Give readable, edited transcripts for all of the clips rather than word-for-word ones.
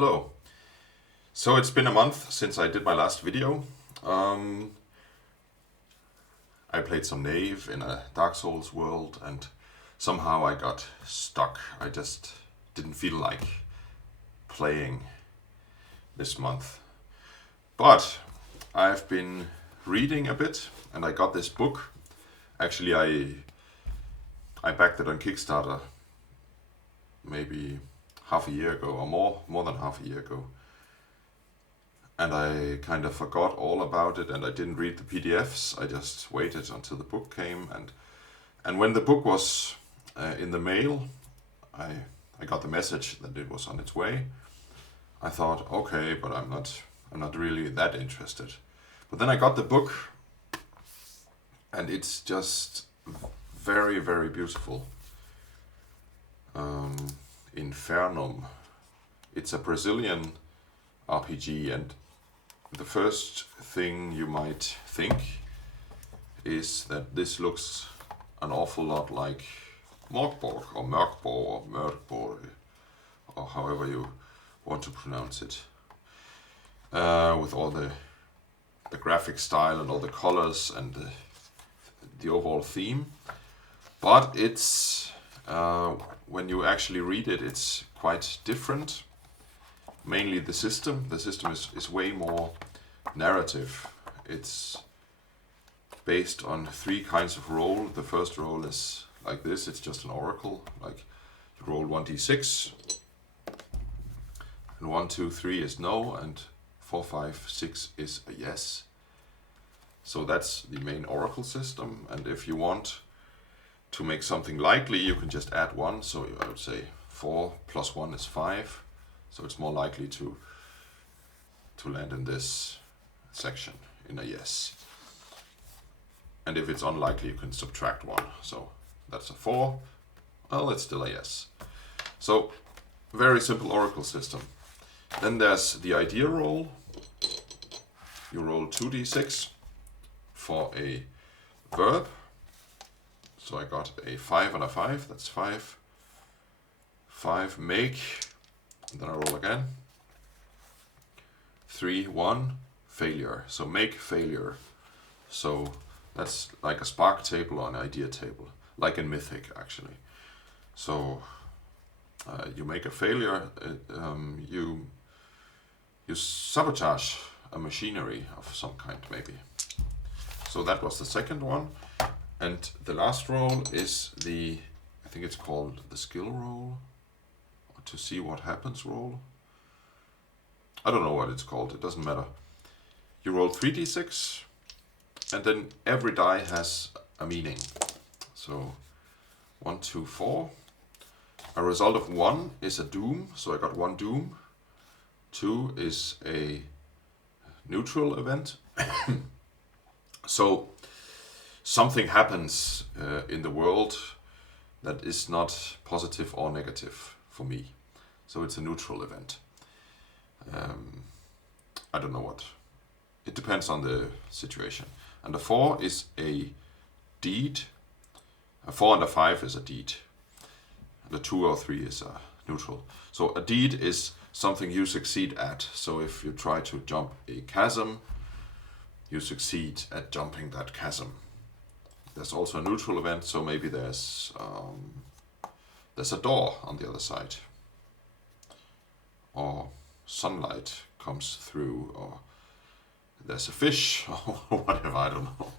Hello. So it's been a month since I did my last video. Um, I played some Knave in a Dark Souls world and somehow I got stuck. I just didn't feel like playing this month. But I've been reading a bit and I got this book. Actually, I backed it on Kickstarter maybe half a year ago or more than half a year ago. And I kind of forgot all about it and I didn't read the PDFs. I just waited until the book came and when the book was in the mail, I got the message that it was on its way. I thought, okay, but I'm not really that interested. But then I got the book and it's just very, very beautiful. Infaernum. It's a Brazilian RPG, and the first thing you might think is that this looks an awful lot like Mörk Borg or Mörk Borg or however you want to pronounce it, with all the graphic style and all the colors and the overall theme. But it's when you actually read it, it's quite different. Mainly the system. The system is way more narrative. It's based on three kinds of roll. The first roll is like this. It's just an oracle. Like you roll 1d6. And 1, 2, 3 is no. And 4, 5, 6 is a yes. So that's the main oracle system. And if you want to make something likely, you can just add 1. So I would say 4 plus 1 is 5. So it's more likely to land in this section in a yes. And if it's unlikely, you can subtract 1. So that's a 4. Well, it's still a yes. So very simple oracle system. Then there's the idea roll. You roll 2d6 for a verb. So I got a 5 and a 5. That's 5. 5 make. And then I roll again. 3, 1, failure. So make failure. So that's like a spark table or an idea table, like in Mythic actually. So you make a failure. You sabotage a machinery of some kind maybe. So that was the second one. And the last roll is I think it's called the skill roll. To see what happens roll. I don't know what it's called, it doesn't matter. You roll 3d6 and then every die has a meaning. So 1, 2, 4. A result of 1 is a doom, so I got 1 doom. 2 is a neutral event. So something happens in the world that is not positive or negative for me. So it's a neutral event. I don't know what. It depends on the situation. And the 4 is a deed. A 4 and a 5 is a deed. And the 2 or 3 is a neutral. So a deed is something you succeed at. So if you try to jump a chasm, you succeed at jumping that chasm. There's also a neutral event, so maybe there's a door on the other side. Or sunlight comes through, or there's a fish, or whatever, I don't know.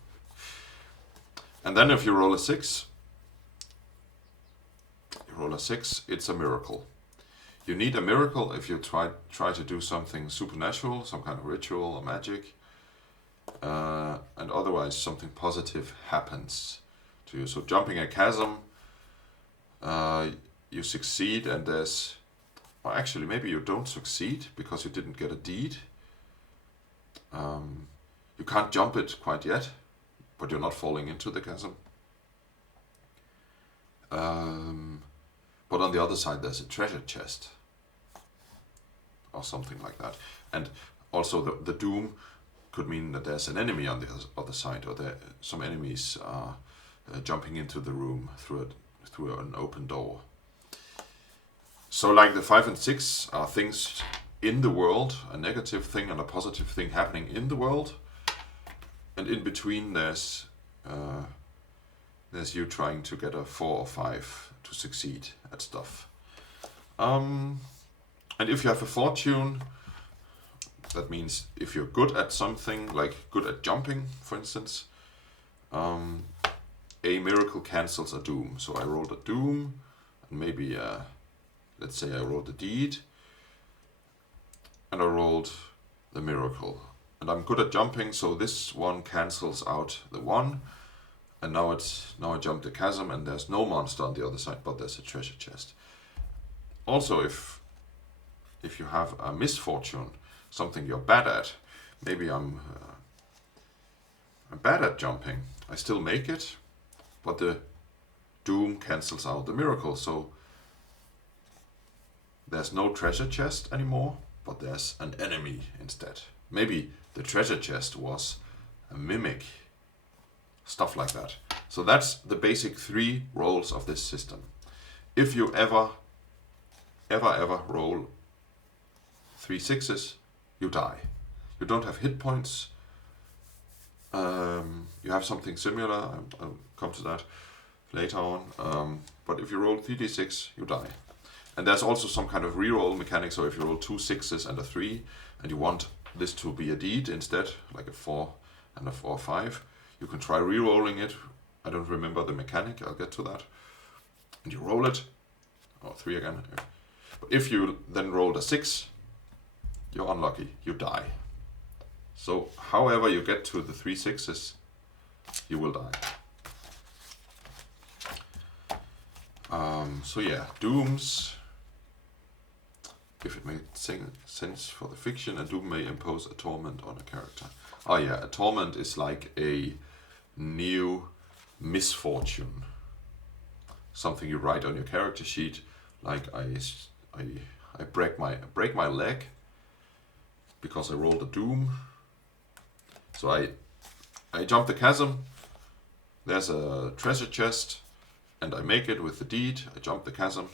And then if you roll a 6, it's a miracle. You need a miracle if you try to do something supernatural, some kind of ritual or magic, and otherwise something positive happens to you. So jumping a chasm, you succeed and there's... Well, actually, maybe you don't succeed because you didn't get a deed. You can't jump it quite yet, but you're not falling into the chasm. But on the other side, there's a treasure chest or something like that. And also the doom could mean that there's an enemy on the other side, or some enemies are jumping into the room through an open door. So like the 5 and 6 are things in the world, a negative thing and a positive thing happening in the world, and in between there's you trying to get a 4 or 5 to succeed at stuff. And if you have a fortune, that means if you're good at something, like good at jumping, for instance, a miracle cancels a doom. So I rolled a doom, and maybe, let's say I rolled a deed, and I rolled the miracle. And I'm good at jumping, so this one cancels out the 1, and now I jump the chasm, and there's no monster on the other side, but there's a treasure chest. Also, if you have a misfortune, something you're bad at, maybe I'm bad at jumping, I still make it, but the doom cancels out the miracle, so there's no treasure chest anymore, but there's an enemy instead. Maybe the treasure chest was a mimic, stuff like that. So that's the basic 3 rolls of this system. If you ever roll 3 6s, you die. You don't have hit points. You have something similar, I'll come to that later on. But if you roll 3d6, you die. And there's also some kind of reroll mechanic, so if you roll 2 6s and a 3, and you want this to be a deed instead, like a 4 and a 4 or 5, you can try rerolling it. I don't remember the mechanic, I'll get to that. And you roll it, or 3 again. But if you then rolled a 6, you're unlucky, you die. So however you get to the 3 6s, you will die. So yeah, dooms. If it made sense for the fiction, a doom may impose a torment on a character. Oh yeah, a torment is like a new misfortune. Something you write on your character sheet, like I break my leg because I rolled a doom. So I jump the chasm, there's a treasure chest, and I make it with the deed. I jump the chasm.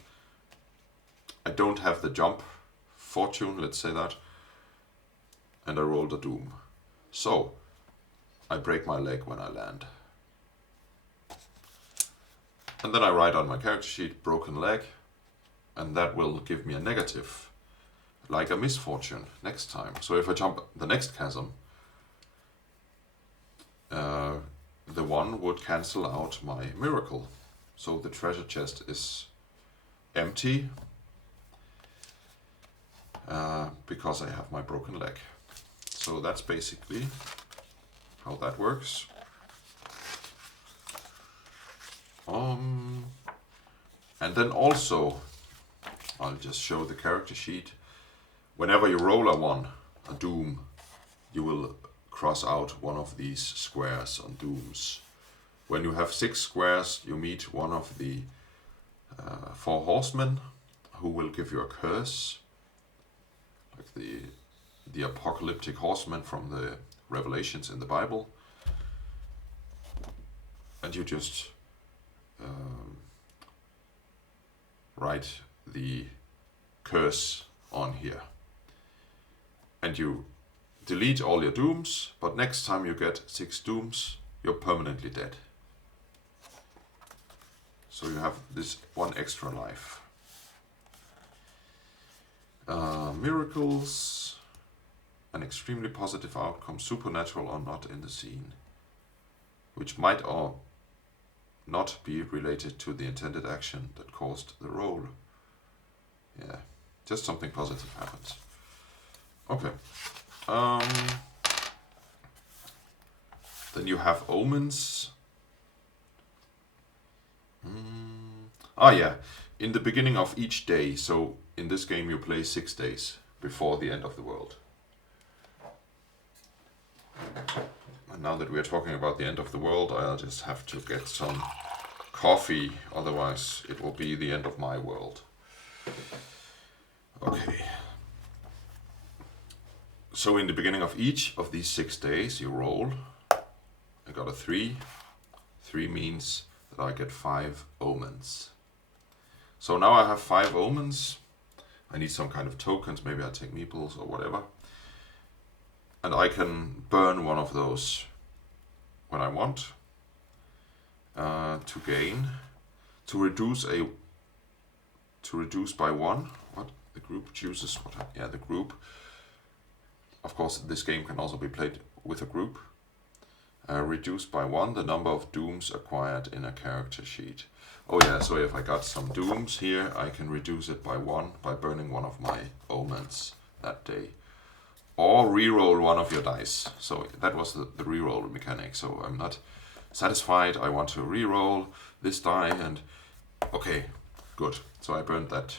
I don't have the jump fortune, let's say that, and I rolled a doom. So I break my leg when I land. And then I write on my character sheet, broken leg, and that will give me a negative, like a misfortune next time. So if I jump the next chasm, the 1 would cancel out my miracle. So the treasure chest is empty because I have my broken leg. So that's basically how that works. And then also, I'll just show the character sheet. Whenever you roll a 1, a doom, you will cross out one of these squares on dooms. When you have 6 squares, you meet one of the 4 horsemen who will give you a curse, like the apocalyptic horsemen from the Revelations in the Bible. And you just write the curse on here. And you delete all your dooms, but next time you get 6 dooms, you're permanently dead. So you have this 1 extra life. Miracles, an extremely positive outcome, supernatural or not in the scene, which might or not be related to the intended action that caused the roll. Yeah, just something positive happens. Okay. Then you have omens. Yeah, in the beginning of each day. So in this game you play 6 days before the end of the world. And now that we are talking about the end of the world, I'll just have to get some coffee, otherwise it will be the end of my world. Okay. So in the beginning of each of these 6 days you roll. I got a 3. 3 means that I get 5 omens. So now I have 5 omens, I need some kind of tokens, maybe I take meeples or whatever. And I can burn one of those when I want to gain, to reduce by 1. What? The group chooses what? Yeah, the group. Of course, this game can also be played with a group. Reduce by 1 the number of dooms acquired in a character sheet. Oh yeah, so if I got some dooms here, I can reduce it by 1 by burning one of my omens that day. Or reroll one of your dice. So that was the reroll mechanic. So I'm not satisfied, I want to reroll this die, and okay, good. So I burned that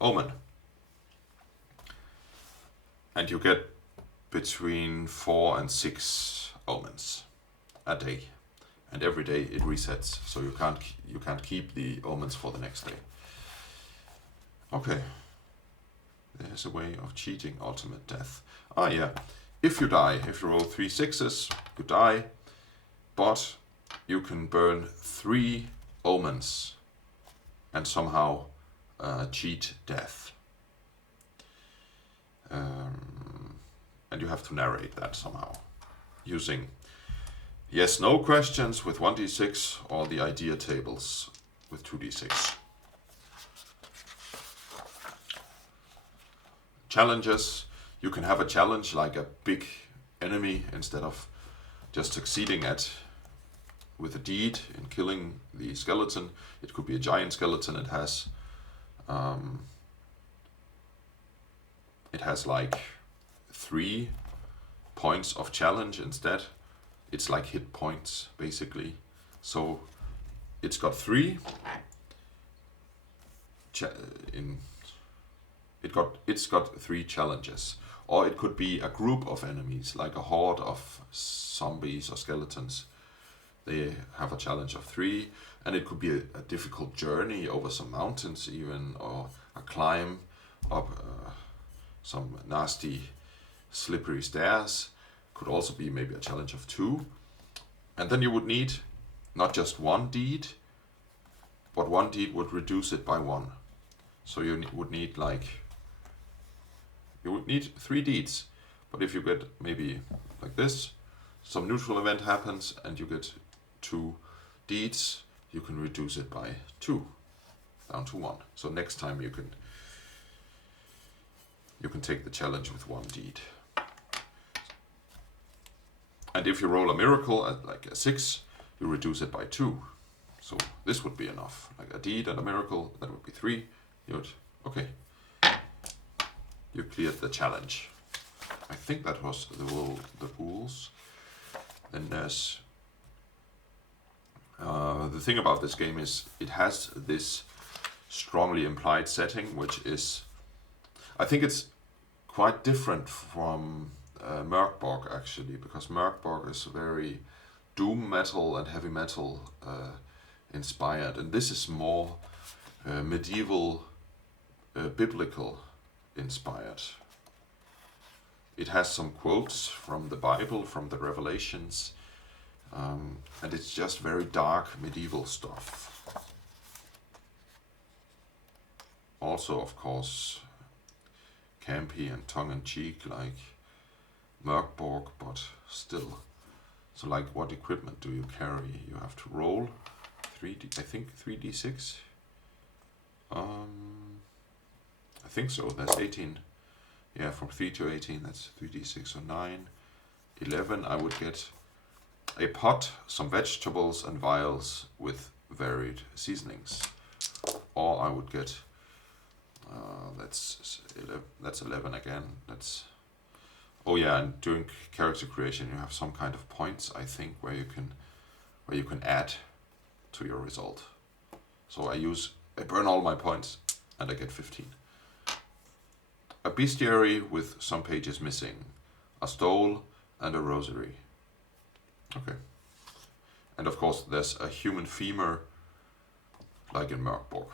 omen. And you get between 4 and 6 omens a day. And every day it resets, so you can't keep the omens for the next day. Okay. There's a way of cheating ultimate death. Ah yeah. If you die, if you roll 3 6s, you die. But you can burn 3 omens and somehow cheat death. And you have to narrate that somehow using yes/no questions with 1d6 or the idea tables with 2d6. Challenges. You can have a challenge like a big enemy instead of just succeeding with a deed in killing the skeleton. It could be a giant skeleton. It has like 3 points of challenge instead. It's like hit points basically. So it's got 3 it's got 3 challenges. Or it could be a group of enemies, like a horde of zombies or skeletons. They have a challenge of 3, and it could be a difficult journey over some mountains even, or a climb up some nasty slippery stairs. Could also be maybe a challenge of 2. And then you would need not just 1 deed, but 1 deed would reduce it by 1. So you would need 3 deeds. But if you get maybe like this, some neutral event happens and you get 2 deeds, you can reduce it by 2, down to 1. So next time you can take the challenge with 1 deed. And if you roll a miracle at like a 6, you reduce it by 2. So this would be enough. Like a deed and a miracle, that would be 3. Okay. You cleared the challenge. I think that was the rules. Then there's the thing about this game is it has this strongly implied setting, which is, I think it's quite different from Mörk Borg actually, because Mörk Borg is very doom metal and heavy metal inspired, and this is more medieval, biblical inspired. It has some quotes from the Bible, from the Revelations, and it's just very dark medieval stuff. Also, of course, campy and tongue-in-cheek like Mörk Borg, but still. So like, what equipment do you carry? You have to roll 3d6. I think so. That's 18. Yeah, from 3 to 18, that's 3d6, so 9. 11, I would get a pot, some vegetables and vials with varied seasonings. Or I would get, that's 11 again. Oh yeah, and during character creation you have some kind of points, I think, where you can add to your result. So I burn all my points and I get 15. A bestiary with some pages missing, a stole and a rosary. Okay. And of course there's a human femur, like in Mörk Borg.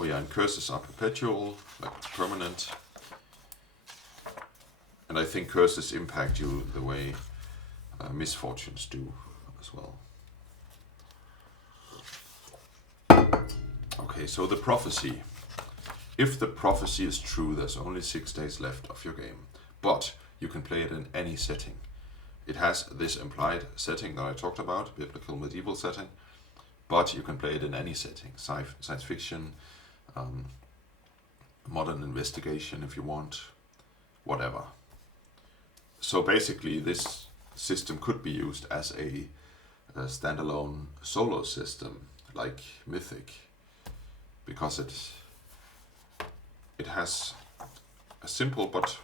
Oh yeah, and curses are perpetual, like permanent. And I think curses impact you the way misfortunes do as well. Okay, so the prophecy. If the prophecy is true, there's only 6 days left of your game, but you can play it in any setting. It has this implied setting that I talked about, biblical medieval setting, but you can play it in any setting, science fiction, modern investigation if you want, whatever. So basically this system could be used as a standalone solo system like Mythic, because it has a simple but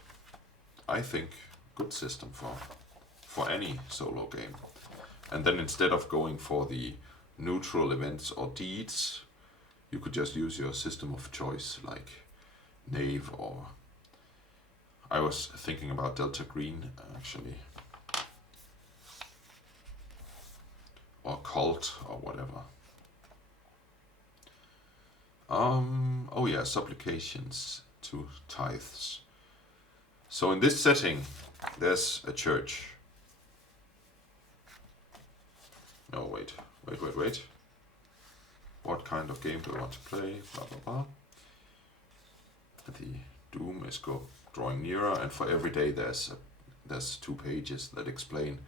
I think good system for any solo game. And then instead of going for the neutral events or deeds, you could just use your system of choice like Knave, or I was thinking about Delta Green actually, or Cult or whatever. Oh yeah, supplications to tithes. So in this setting, there's a church. No, wait. What kind of game do I want to play? Blah, blah, blah. The doom is drawing nearer, and for every day there's 2 pages that explain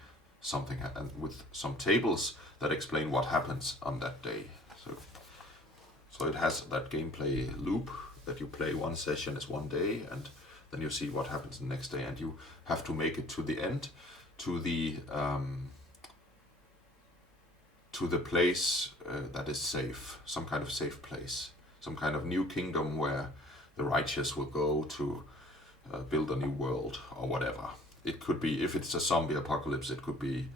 something, and with some tables that explain what happens on that day. So it has that gameplay loop that you play one session is one day, and then you see what happens the next day, and you have to make it to the end, to the place that is safe, some kind of safe place, some kind of new kingdom where the righteous will go to build a new world or whatever. It could be, if it's a zombie apocalypse, it could be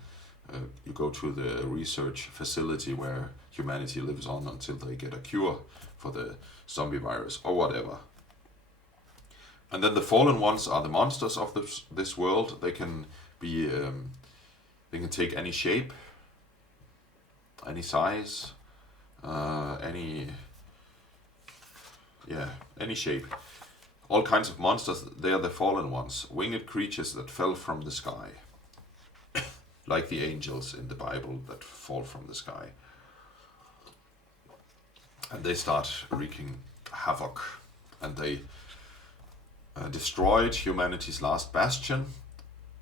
you go to the research facility where humanity lives on until they get a cure for the zombie virus or whatever. And then the fallen ones are the monsters of this world. They can be, they can take any shape, any size, any shape. All kinds of monsters, they are the fallen ones. Winged creatures that fell from the sky. Like the angels in the Bible that fall from the sky. And they start wreaking havoc. And they destroyed humanity's last bastion.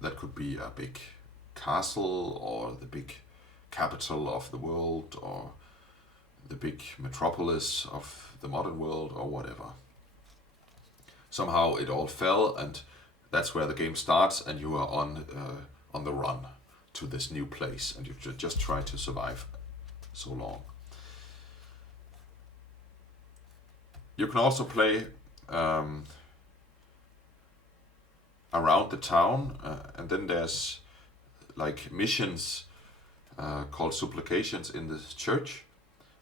That could be a big castle, or the big capital of the world, or the big metropolis of the modern world, or whatever. Somehow it all fell, and that's where the game starts, and you are on the run to this new place, and you just try to survive so long. You can also play around the town, and then there's like missions called supplications in the church,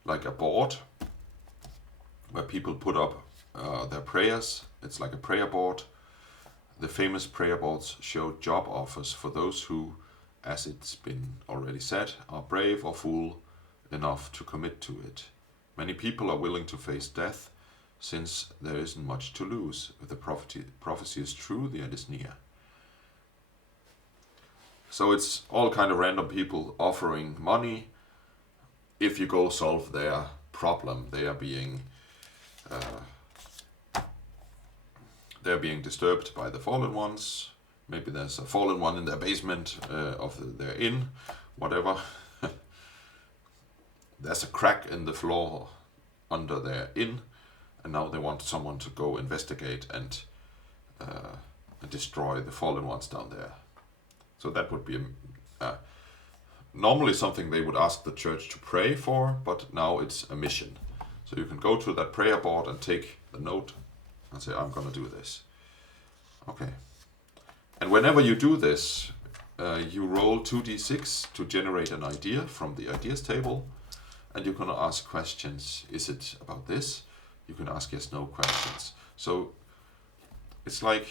like a board where people put up their prayers. It's like a prayer board. The famous prayer boards show job offers for those who, as it's been already said, are brave or fool enough to commit to it. Many people are willing to face death, since there isn't much to lose. If the prophecy is true, the end is near. So it's all kind of random people offering money. If you go solve their problem, they are being disturbed by the fallen ones. Maybe there's a fallen one in their basement of their inn, whatever. There's a crack in the floor under their inn, and now they want someone to go investigate and destroy the fallen ones down there. So that would be normally something they would ask the church to pray for, but now it's a mission. So you can go to that prayer board and take the note and say, I'm going to do this. Okay. And whenever you do this, you roll 2d6 to generate an idea from the ideas table, and you're going to ask questions. Is it about this? You can ask yes/no questions. So it's like,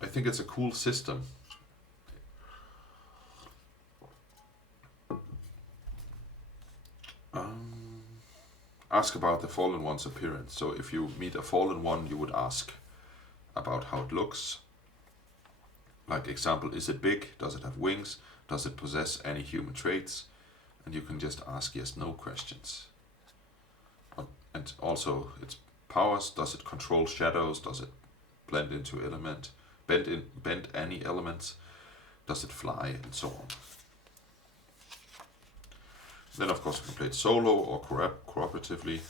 I think it's a cool system. Ask about the fallen one's appearance. So if you meet a fallen one, you would ask about how it looks. Like example, is it big? Does it have wings? Does it possess any human traits? And you can just ask yes/no questions. And also its powers. Does it control shadows? Does it blend into bend any elements? Does it fly? And so on. Then of course you can play it solo or cooperatively,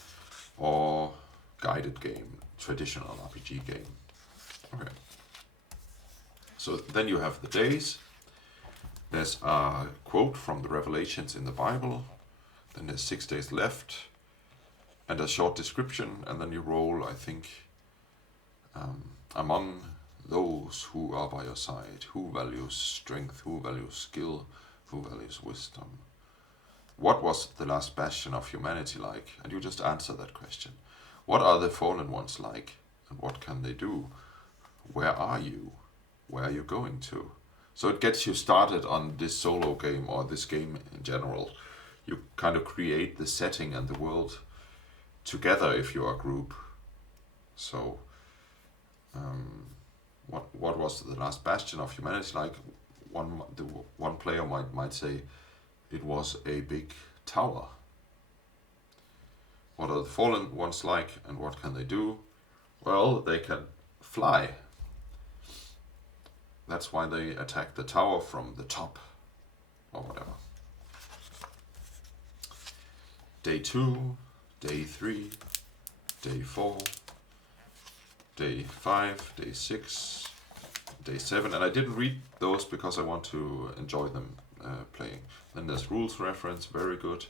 or guided game, traditional RPG game. Okay. So then you have the days. There's a quote from the Revelations in the Bible. Then there's 6 days left, and a short description, and then you roll, I think, among those who are by your side, who values strength, who values skill, who values wisdom. What was the last bastion of humanity like? And you just answer that question. What are the fallen ones like? And what can they do? Where are you? Where are you going to? So it gets you started on this solo game, or this game in general. You kind of create the setting and the world together if you're a group. So what was the last bastion of humanity like? One player might say it was a big tower. What are the fallen ones like, and what can they do? Well, they can fly. That's why they attack the tower from the top, or whatever. Day 2, day 3, day 4, day 5, day 6, day 7, and I didn't read those because I want to enjoy them playing. Then there's rules reference, very good.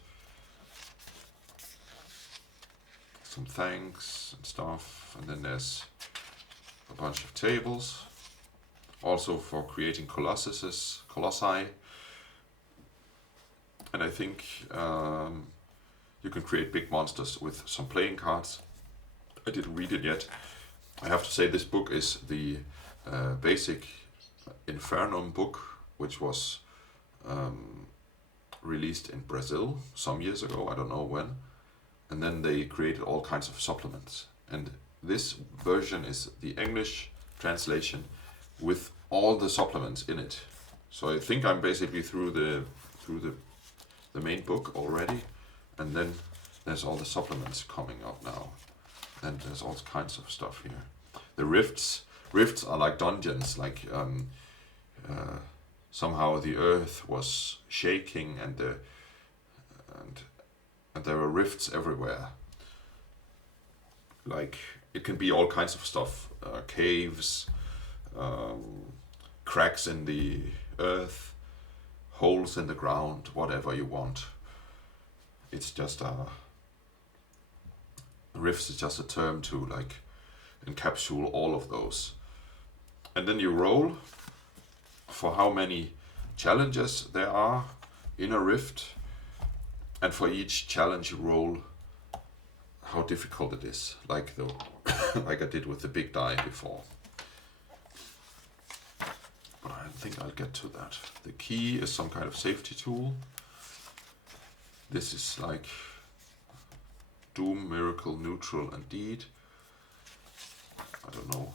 Some thanks and stuff, and then there's a bunch of tables, also for creating colossi, and I think you can create big monsters with some playing cards. I didn't read it yet. I have to say this book is the basic Infaernum book, which was released in Brazil some years ago, I don't know when. And then they created all kinds of supplements. And this version is the English translation with all the supplements in it. So I think I'm basically through the main book already. And then there's all the supplements coming up now. And there's all kinds of stuff here. The rifts are like dungeons, like somehow the earth was shaking and there were rifts everywhere. Like, it can be all kinds of stuff. Caves, cracks in the earth, holes in the ground, whatever you want. It's just rifts is just a term to like encapsulate all of those. And then you roll for how many challenges there are in a rift. And for each challenge you roll how difficult it is, like like I did with the big die before. But I think I'll get to that. The key is some kind of safety tool. This is like Doom, Miracle, Neutral, and Deed. I don't know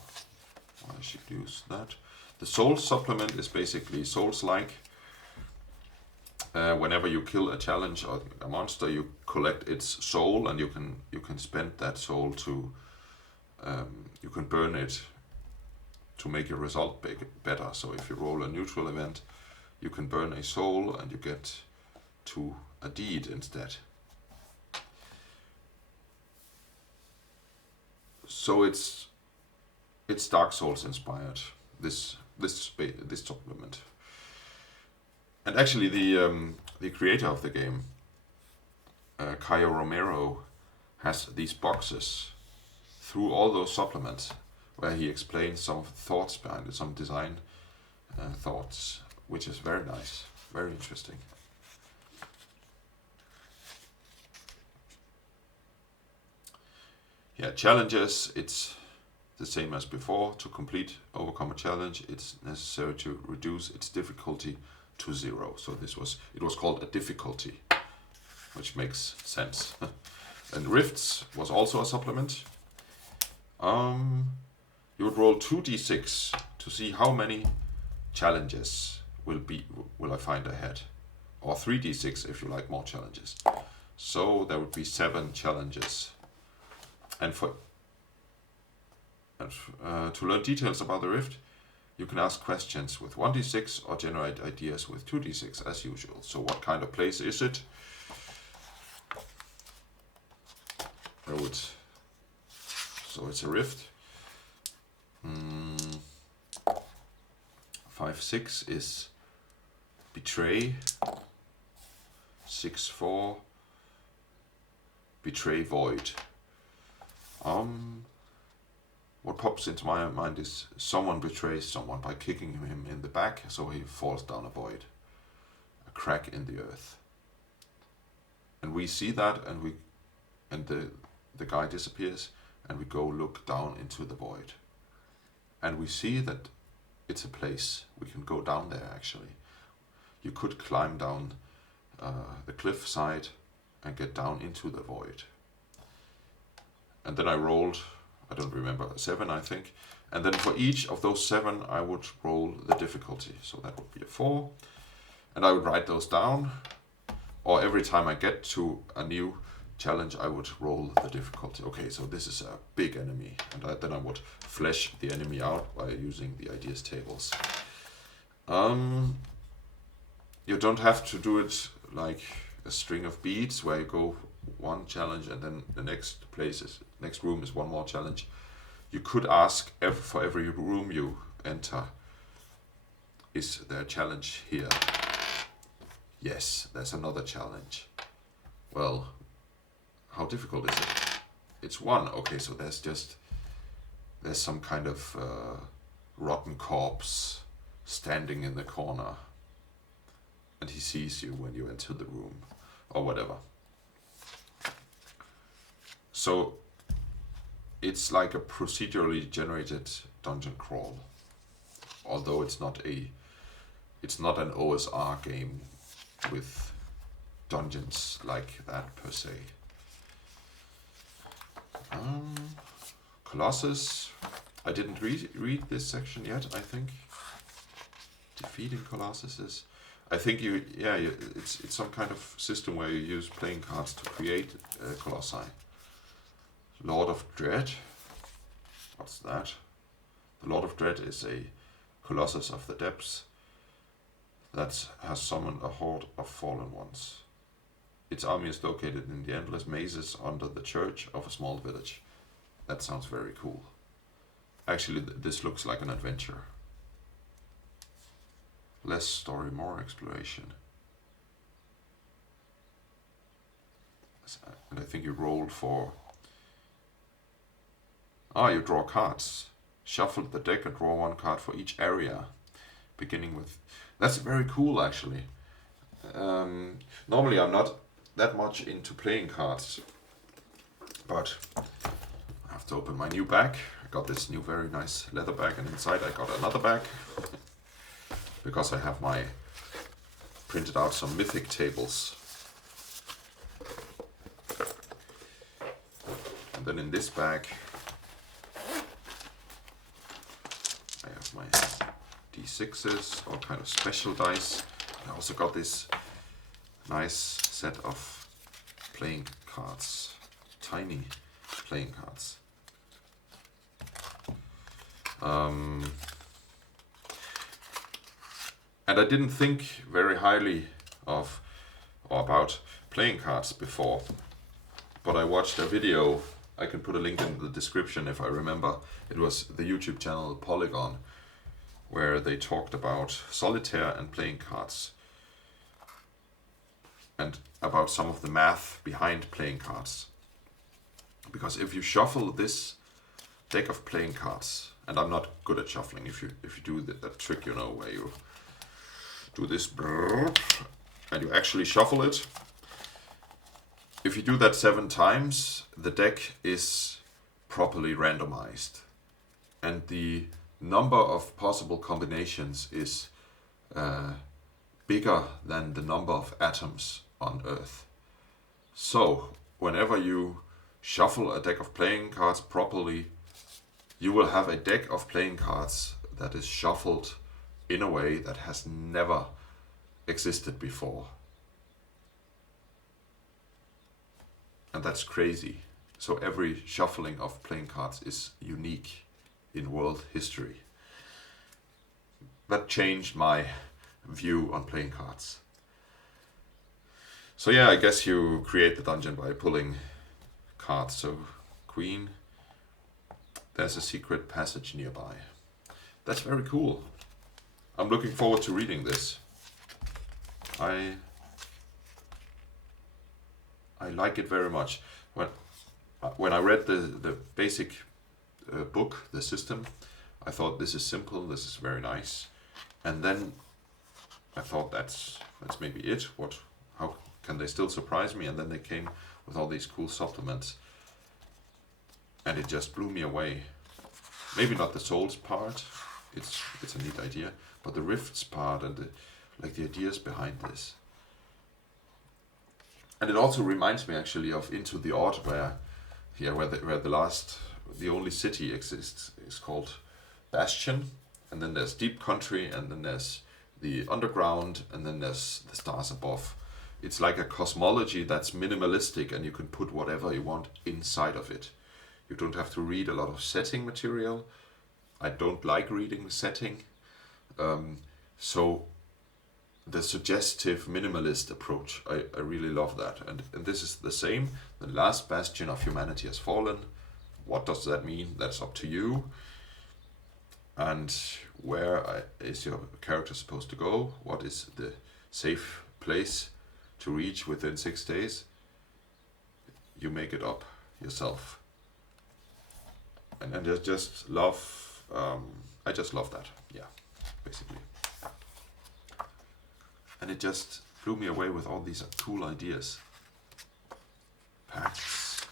why I should use that. The Soul supplement is basically Souls-like. Whenever you kill a challenge or a monster, you collect its soul, and you can spend that soul to you can burn it to make your result better. So if you roll a neutral event, you can burn a soul and you get to a deed instead. So it's Dark Souls inspired, this supplement. And actually the creator of the game, Caio Romero, has these boxes through all those supplements where he explains some of the thoughts behind it, some design thoughts, which is very nice, very interesting. Yeah, challenges, it's the same as before. To overcome a challenge, it's necessary to reduce its difficulty to 0. So it was called a difficulty, which makes sense. And Rifts was also a supplement. You would roll 2d6 to see how many challenges will I find ahead, or 3d6 if you like more challenges. So there would be 7 challenges, and to learn details about the rift, you can ask questions with 1d6 or generate ideas with 2d6 as usual. So what kind of place is it? So it's a rift. 5-6 is betray. 6-4 betray void. What pops into my mind is someone betrays someone by kicking him in the back, so he falls down a void, a crack in the earth. And we see that, and the guy disappears, and we go look down into the void, and we see that it's a place. We can go down there actually. You could climb down the cliff side and get down into the void. And then I rolled, I don't remember, 7 I think. And then for each of those 7 I would roll the difficulty. So that would be a 4. And I would write those down. Or every time I get to a new challenge I would roll the difficulty. Okay, so this is a big enemy. And then I would flesh the enemy out by using the ideas tables. You don't have to do it like a string of beads where you go one challenge and then the next room is one more challenge. You could ask for every room you enter, is there a challenge here? Yes, there's another challenge. Well, how difficult is it? It's 1. Okay, so there's some kind of rotten corpse standing in the corner, and he sees you when you enter the room, or whatever. So it's like a procedurally generated dungeon crawl, although it's not an OSR game with dungeons like that per se. Colossus. I didn't read this section yet, I think. Defeating Colossuses. I think it's some kind of system where you use playing cards to create colossi. Lord of Dread. What's that? The Lord of Dread is a colossus of the depths that has summoned a horde of fallen ones. Its army is located in the endless mazes under the church of a small village. That sounds very cool. Actually, this looks like an adventure. Less story, more exploration. And I think you roll for... you draw cards. Shuffle the deck and draw 1 card for each area. Beginning with... That's very cool, actually. Normally I'm not that much into playing cards, but I have to open my new bag. I got this new very nice leather bag, and inside I got another bag because I have printed out some mythic tables. And then in this bag I have my D6s, all kind of special dice. I also got this nice set of playing cards, tiny playing cards. And I didn't think very highly of or about playing cards before, but I watched a video. I can put a link in the description if I remember. It was the YouTube channel Polygon, where they talked about solitaire and playing cards, and about some of the math behind playing cards. Because if you shuffle this deck of playing cards, and I'm not good at shuffling, if you do that trick, where you do this and you actually shuffle it, if you do that 7 times, the deck is properly randomized, and the number of possible combinations is bigger than the number of atoms on Earth. So whenever you shuffle a deck of playing cards properly, you will have a deck of playing cards that is shuffled in a way that has never existed before. And that's crazy. So every shuffling of playing cards is unique in world history. That changed my view on playing cards. So yeah, I guess you create the dungeon by pulling cards. So Queen, there's a secret passage nearby. That's very cool. I'm looking forward to reading this. I like it very much. When I read the basic book, the system, I thought this is simple, this is very nice. And then I thought that's maybe it. How can they still surprise me? And then they came with all these cool supplements. And it just blew me away. Maybe not the souls part, it's a neat idea, but the rifts part and the ideas behind this. And it also reminds me actually of Into the Odd, where the only city exists is called Bastion, and then there's Deep Country, and then there's the underground, and then there's the stars above. It's like a cosmology that's minimalistic, and you can put whatever you want inside of it. You don't have to read a lot of setting material. I don't like reading setting. So the suggestive minimalist approach, I really love that. And this is the same. The last bastion of humanity has fallen. What does that mean? That's up to you. And where is your character supposed to go? What is the safe place to reach within 6 days? You make it up yourself. And I just love, I just love that, yeah, basically. And it just blew me away with all these cool ideas. Pacts.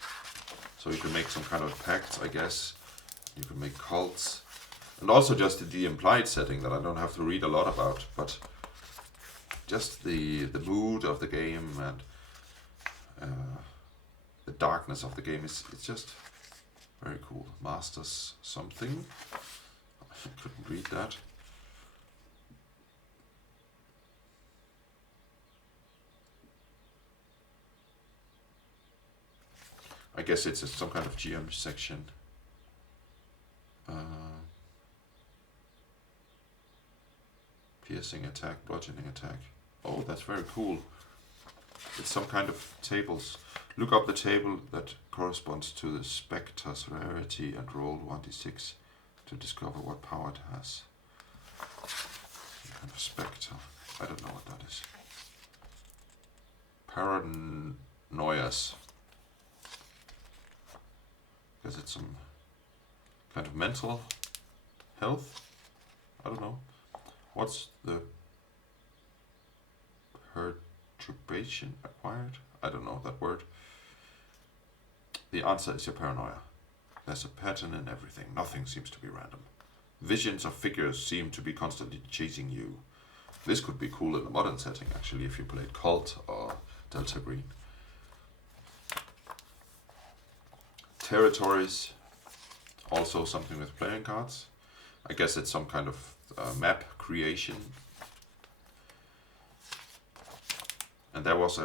So you can make some kind of pacts, I guess. You can make cults. And also just the implied setting that I don't have to read a lot about, but just the mood of the game and the darkness of the game it's just very cool. Masters something. I couldn't read that. I guess it's some kind of GM section. Piercing attack, bludgeoning attack. Oh, that's very cool. It's some kind of tables. Look up the table that corresponds to the Spectre's rarity and roll 1d6 to discover what power it has. Some kind of Spectre. I don't know what that is. Paranoias. Guess it's some kind of mental health. I don't know. What's the perturbation acquired? I don't know that word. The answer is your paranoia. There's a pattern in everything. Nothing seems to be random. Visions of figures seem to be constantly chasing you. This could be cool in a modern setting, actually, if you played Cult or Delta Green. Territories. Also something with playing cards. I guess it's some kind of map creation. And there was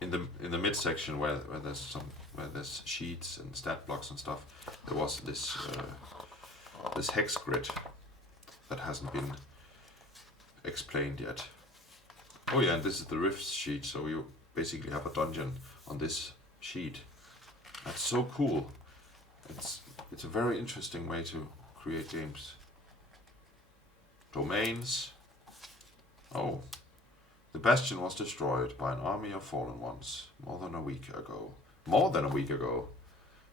in the midsection where there's sheets and stat blocks and stuff. There was this this hex grid that hasn't been explained yet. Oh yeah, and this is the rifts sheet. So you basically have a dungeon on this sheet. That's so cool. It's a very interesting way to create games. Domains. Oh. The bastion was destroyed by an army of fallen ones more than a week ago. More than a week ago.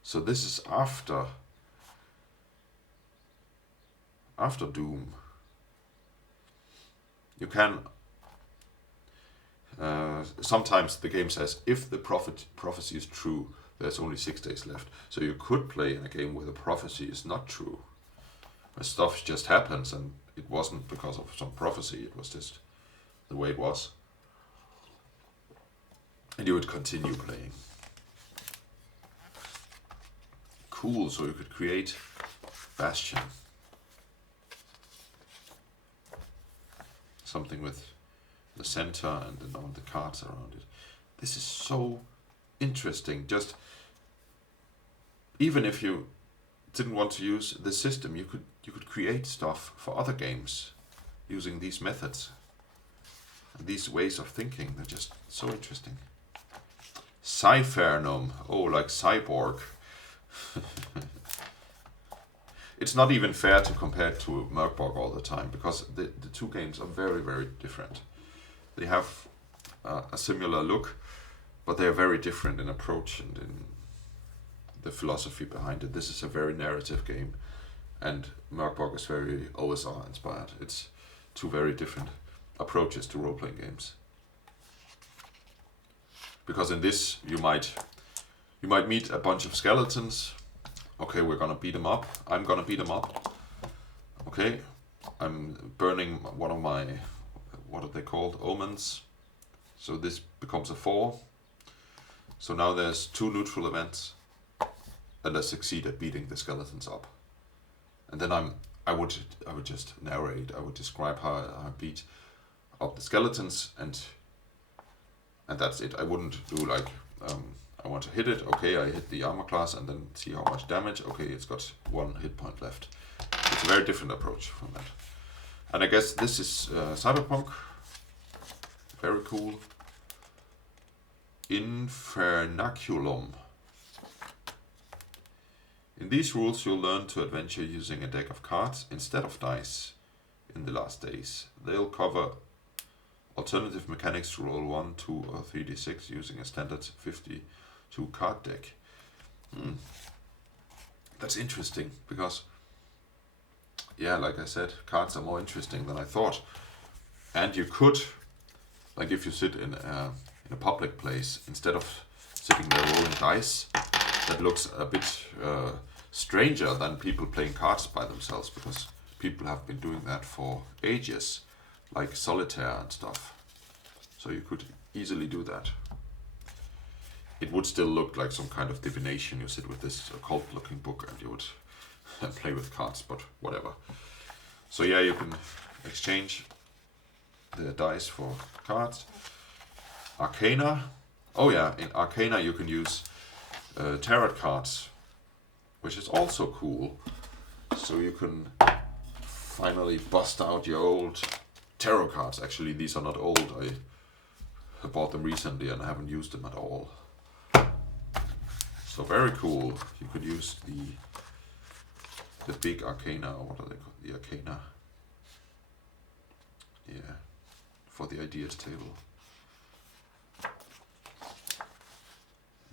So this is after Doom. You can sometimes the game says if the prophecy is true, there's only 6 days left. So you could play in a game where the prophecy is not true. Where stuff just happens and it wasn't because of some prophecy, it was just the way it was. And you would continue playing. Cool, so you could create Bastion. something with the center and then all the cards around it. This is so interesting. Just even if you didn't want to use the system, you could create stuff for other games using these methods and these ways of thinking. They're just so interesting. Infaernum, oh, like cyborg. It's not even fair to compare it to Mörk Borg all the time, because the two games are very, very different. They have a similar look, but they're very different in approach and in the philosophy behind it. This is a very narrative game, and Mörk Borg is very OSR inspired. It's two very different approaches to role-playing games. Because in this, you might meet a bunch of skeletons. Okay, we're gonna beat them up. I'm gonna beat them up. Okay, I'm burning one of my, what are they called? Omens. So this becomes a 4. So now there's 2 neutral events, and I succeed at beating the skeletons up. And then I would just narrate. I would describe how I beat up the skeletons, and that's it. I wouldn't do like, I want to hit it. Okay, I hit the armor class and then see how much damage. Okay, it's got 1 hit point left. It's a very different approach from that. And I guess this is Cyberpunk. Very cool. Infaernum. In these rules, you'll learn to adventure using a deck of cards instead of dice in the last days. They'll cover alternative mechanics to roll 1, 2, or 3d6 using a standard 52 card deck. That's interesting, because, yeah, like I said, cards are more interesting than I thought. And you could, like if you sit in a public place, instead of sitting there rolling dice, that looks a bit stranger than people playing cards by themselves, because people have been doing that for ages, like solitaire and stuff. So you could easily do that. It would still look like some kind of divination. You sit with this occult looking book and you would play with cards, but whatever. So yeah, you can exchange the dice for cards. Arcana. Oh yeah, in Arcana you can use tarot cards, which is also cool. So you can finally bust out your old tarot cards. Actually, these are not old. I bought them recently and I haven't used them at all. So very cool. You could use the big Arcana, or what are they called? The Arcana. Yeah, for the ideas table.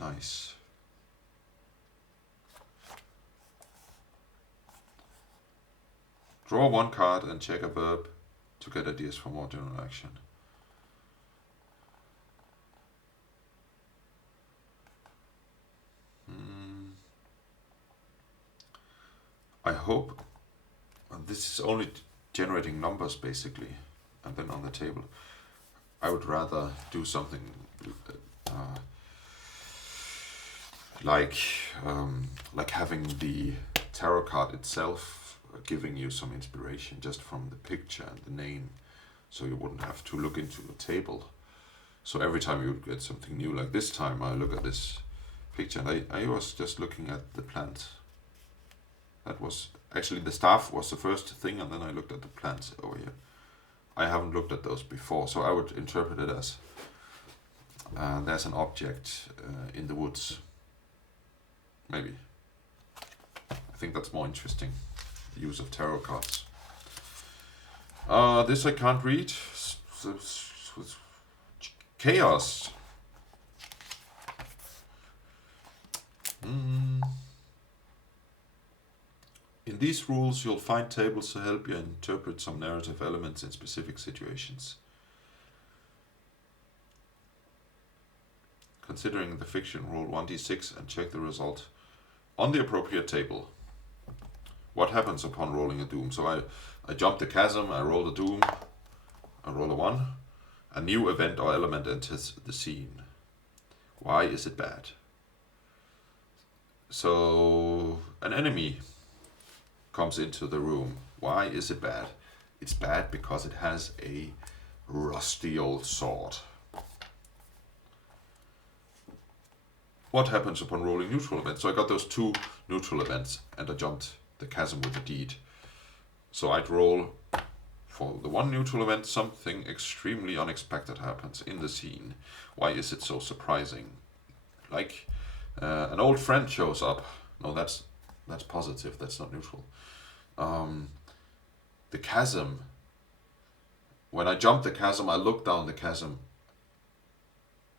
Nice. Draw 1 card and check a verb to get ideas for more general action. I hope this is only generating numbers basically, and then on the table. I would rather do something like having the tarot card itself giving you some inspiration just from the picture and the name, so you wouldn't have to look into a table. So every time you would get something new, like this time I look at this picture and I was just looking at the plant. That was actually, the staff was the first thing, and then I looked at the plants over here. I haven't looked at those before, so I would interpret it as there's an object in the woods. Maybe. I think that's more interesting, the use of tarot cards. This I can't read. Chaos. In these rules, you'll find tables to help you interpret some narrative elements in specific situations. Considering the fiction, roll 1d6 and check the result on the appropriate table. What happens upon rolling a doom? So I jump the chasm, I roll the doom, I roll a 1. A new event or element enters the scene. Why is it bad? So an enemy comes into the room. Why is it bad? It's bad because it has a rusty old sword. What happens upon rolling neutral events? So I got those 2 neutral events and I jumped the chasm with a deed. So I'd roll for the 1 neutral event, something extremely unexpected happens in the scene. Why is it so surprising? Like an old friend shows up. No, that's positive, that's not neutral. The chasm. When I jump the chasm, I look down the chasm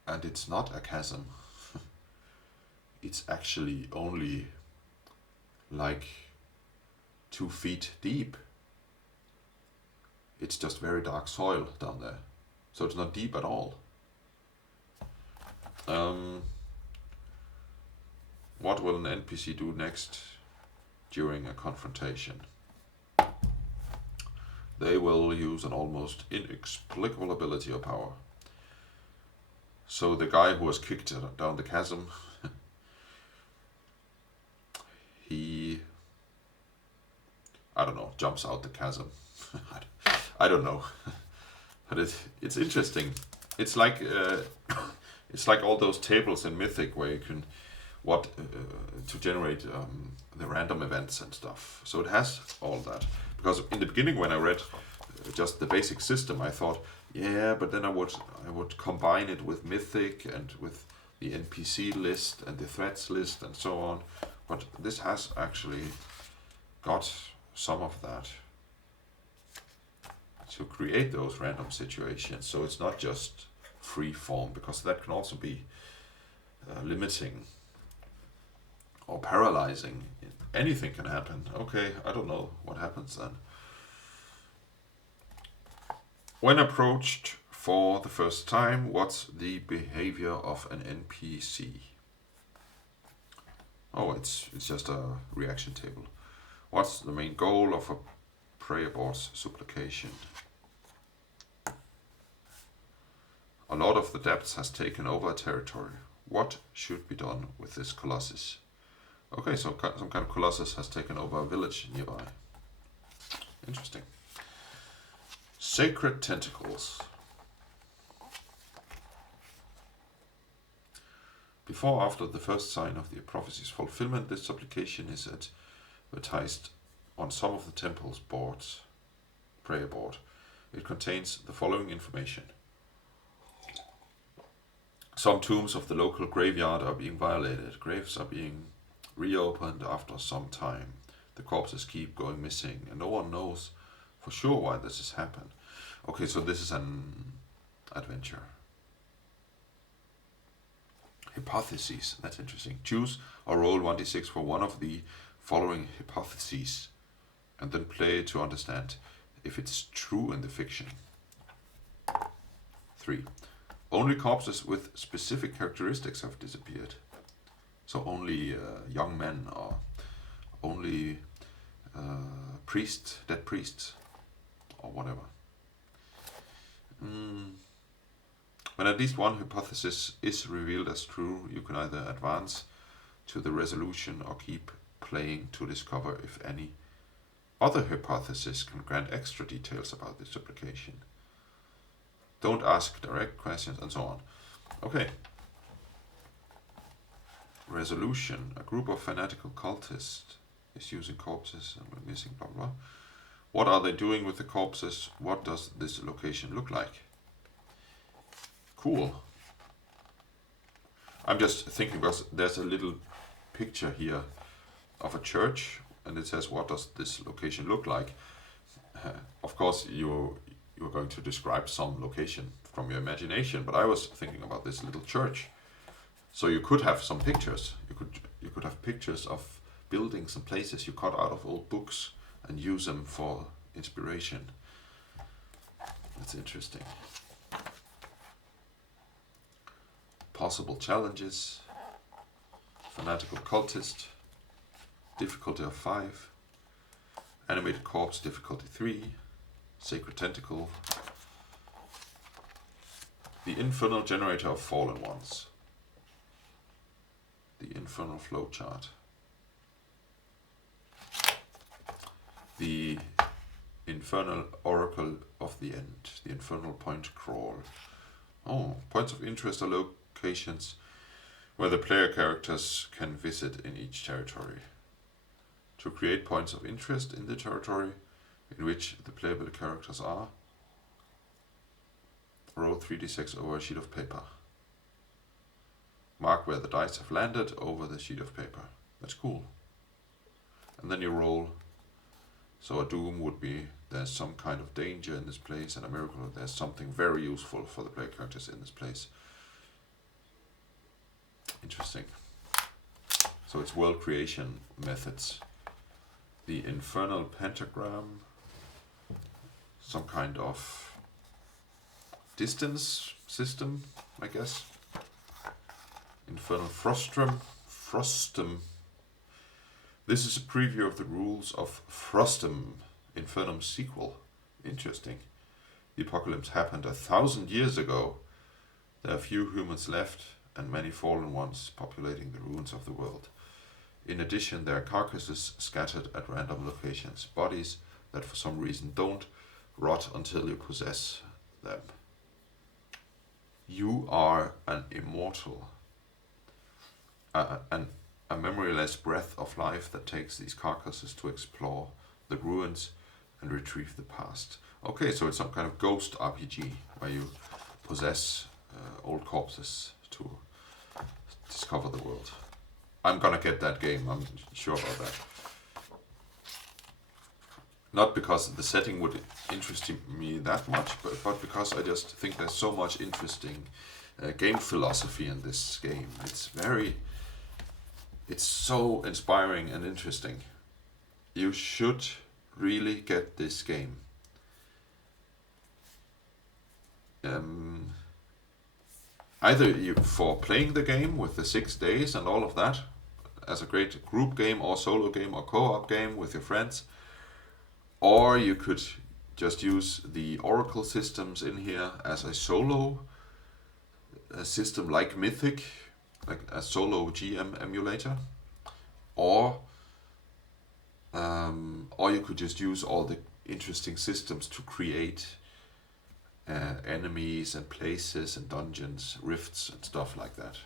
and it's not a chasm. It's actually only like 2 feet deep. It's just very dark soil down there. So it's not deep at all. What will an NPC do next during a confrontation? They will use an almost inexplicable ability or power. So the guy who was kicked down the chasm, he, I don't know, jumps out the chasm. I don't know, but it's interesting. It's like all those tables in Mythic where you can to generate the random events and stuff. So it has all that. Because in the beginning, when I read just the basic system, I thought, yeah, but then I would combine it with Mythic and with the NPC list and the threats list and so on. But this has actually got some of that to create those random situations. So it's not just free form, because that can also be limiting or paralyzing. Anything can happen. Okay, I don't know what happens then. When approached for the first time, what's the behavior of an NPC? Oh, it's just a reaction table. What's the main goal of a prayer board's supplication? A lot of the depths has taken over a territory. What should be done with this colossus? Okay, so some kind of colossus has taken over a village nearby. Interesting. Sacred tentacles. Before or after the first sign of the prophecy's fulfillment, this supplication is advertised on some of the temple's boards, prayer board. It contains the following information. Some tombs of the local graveyard are being violated. Graves are being reopened after some time. The corpses keep going missing, and no one knows for sure why this has happened. Okay, so this is an adventure. Hypotheses, that's interesting. Choose or roll 1d6 for one of the following hypotheses, and then play to understand if it's true in the fiction. 3. Only corpses with specific characteristics have disappeared. So only young men, or only dead priests, or whatever. When at least one hypothesis is revealed as true, you can either advance to the resolution or keep playing to discover if any other hypothesis can grant extra details about this application. Don't ask direct questions, and so on. Okay. Resolution. A group of fanatical cultists is using corpses and we're missing blah blah. What are they doing with the corpses? What does this location look like? Cool. I'm just thinking, because there's a little picture here of a church, and it says, what does this location look like? Of course, you're going to describe some location from your imagination, but I was thinking about this little church. So you could have some pictures. You could have pictures of buildings and places you cut out of old books and use them for inspiration. That's interesting. Possible challenges. Fanatical cultist. Difficulty of 5. Animated corpse, difficulty 3. Sacred tentacle. The infernal generator of fallen ones. The infernal flowchart. The Infernal Oracle of the End. The Infernal Point Crawl. Oh, points of interest are locations where the player characters can visit in each territory. To create points of interest in the territory in which the playable characters are, roll 3d6 over a sheet of paper. Mark where the dice have landed over the sheet of paper. That's cool. And then you roll. So a doom would be there's some kind of danger in this place, and a miracle there's something very useful for the player characters in this place. Interesting. So it's world creation methods. The infernal pentagram, some kind of distance system, I guess. Infernal frostum. This is a preview of the rules of Frostum, Infernum sequel. Interesting. The apocalypse happened 1,000 years ago. There are few humans left and many fallen ones populating the ruins of the world. In addition, there are carcasses scattered at random locations, bodies that for some reason don't rot until you possess them. You are an immortal, a memoryless breath of life that takes these carcasses to explore the ruins and retrieve the past. Okay, so it's some kind of ghost RPG where you possess old corpses to discover the world. I'm gonna get that game, I'm sure about that. Not because the setting would interest me that much, but because I just think there's so much interesting game philosophy in this game. It's so inspiring and interesting. You should really get this game. Either for playing the game with the 6 days and all of that, as a great group game or solo game or co-op game with your friends, or you could just use the Oracle systems in here as a solo system like Mythic, like a solo GM emulator, or you could just use all the interesting systems to create enemies and places and dungeons, rifts and stuff like that.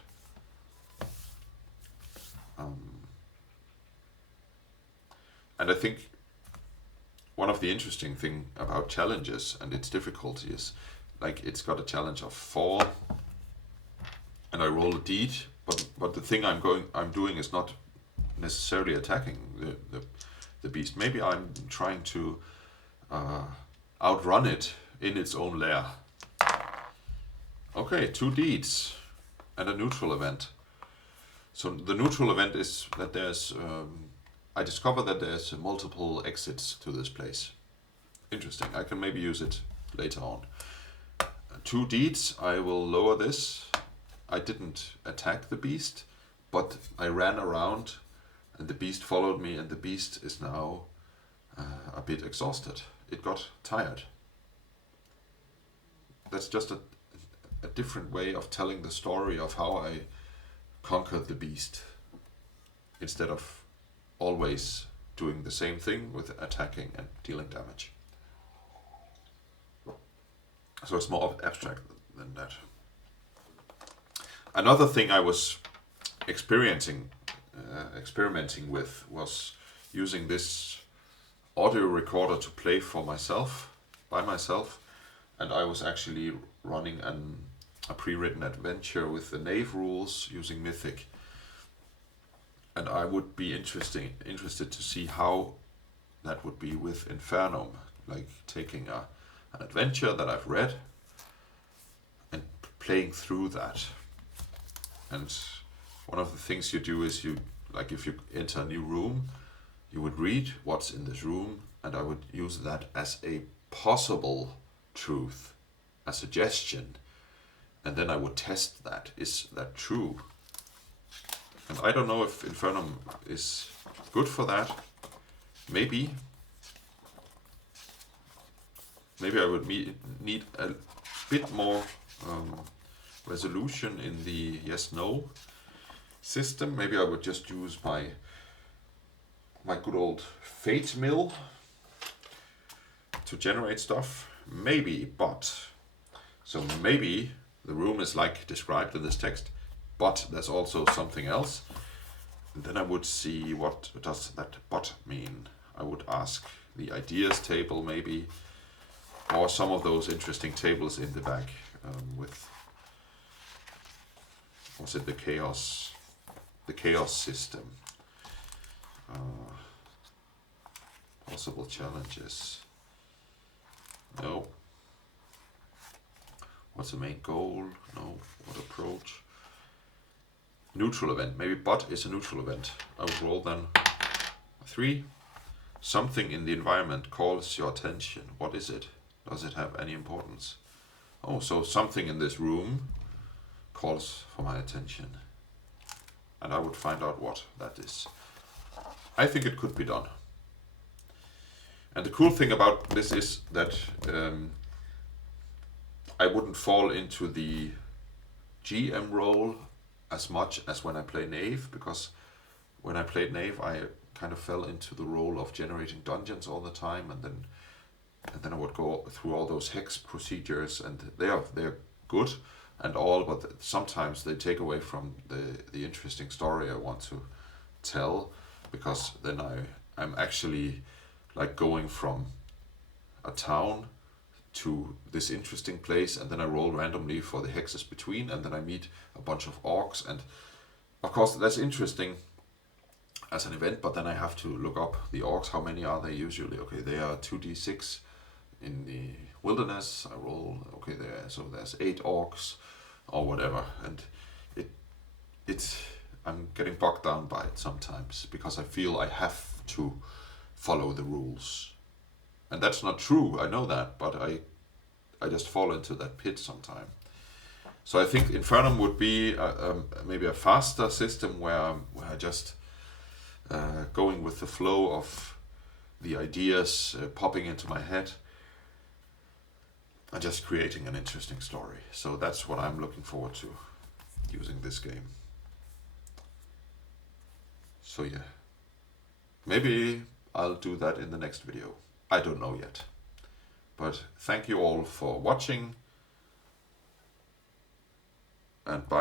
And I think one of the interesting thing about challenges and its difficulty is, like, it's got a challenge of 4, and I roll a deed, but the thing I'm doing is not necessarily attacking the beast. Maybe I'm trying to outrun it in its own lair. Okay, 2 deeds and a neutral event. So the neutral event is that there's I discover that there's multiple exits to this place. Interesting. I can maybe use it later on. 2 deeds. I will lower this. I didn't attack the beast, but I ran around and the beast followed me, and the beast is now a bit exhausted. It got tired. That's just a different way of telling the story of how I conquered the beast, instead of always doing the same thing with attacking and dealing damage. So it's more abstract than that. Another thing I was experimenting with was using this audio recorder to play by myself, and I was actually running a pre-written adventure with the knave rules using Mythic. And I would be interested to see how that would be with Infaernum, like taking an adventure that I've read and playing through that. And one of the things you do is if you enter a new room, you would read what's in this room, and I would use that as a possible truth, a suggestion, and then I would test that. Is that true? And I don't know if Infaernum is good for that. Maybe I would need a bit more resolution in the yes/no system. Maybe I would just use my good old fate mill to generate stuff? Maybe, but. So maybe the room is like described in this text, but there's also something else. And then I would see, what does that but mean? I would ask the ideas table maybe, or some of those interesting tables in the back with, was it the chaos system? Possible challenges. No. What's the main goal? No. What approach? Neutral event. Maybe but is a neutral event. I would roll then 3. Something in the environment calls your attention. What is it? Does it have any importance? Oh, so something in this room calls for my attention. And I would find out what that is. I think it could be done. And the cool thing about this is that I wouldn't fall into the GM role as much as when I play Knave, because when I played Knave I kind of fell into the role of generating dungeons all the time, and then I would go through all those hex procedures, and they're good and all, but sometimes they take away from the interesting story I want to tell, because then I'm actually like going from a town to this interesting place, and then I roll randomly for the hexes between, and then I meet a bunch of orcs, and of course that's interesting as an event, but then I have to look up the orcs. How many are they usually? Okay, they are 2d6 in the wilderness. I roll, okay, so there's 8 orcs or whatever, and it's I'm getting bogged down by it sometimes, because I feel I have to follow the rules. And that's not true, I know that, but I just fall into that pit sometime. So I think Infaernum would be maybe a faster system where I just going with the flow of the ideas popping into my head and just creating an interesting story. So that's what I'm looking forward to using this game. So yeah, maybe I'll do that in the next video. I don't know yet. But thank you all for watching, and bye.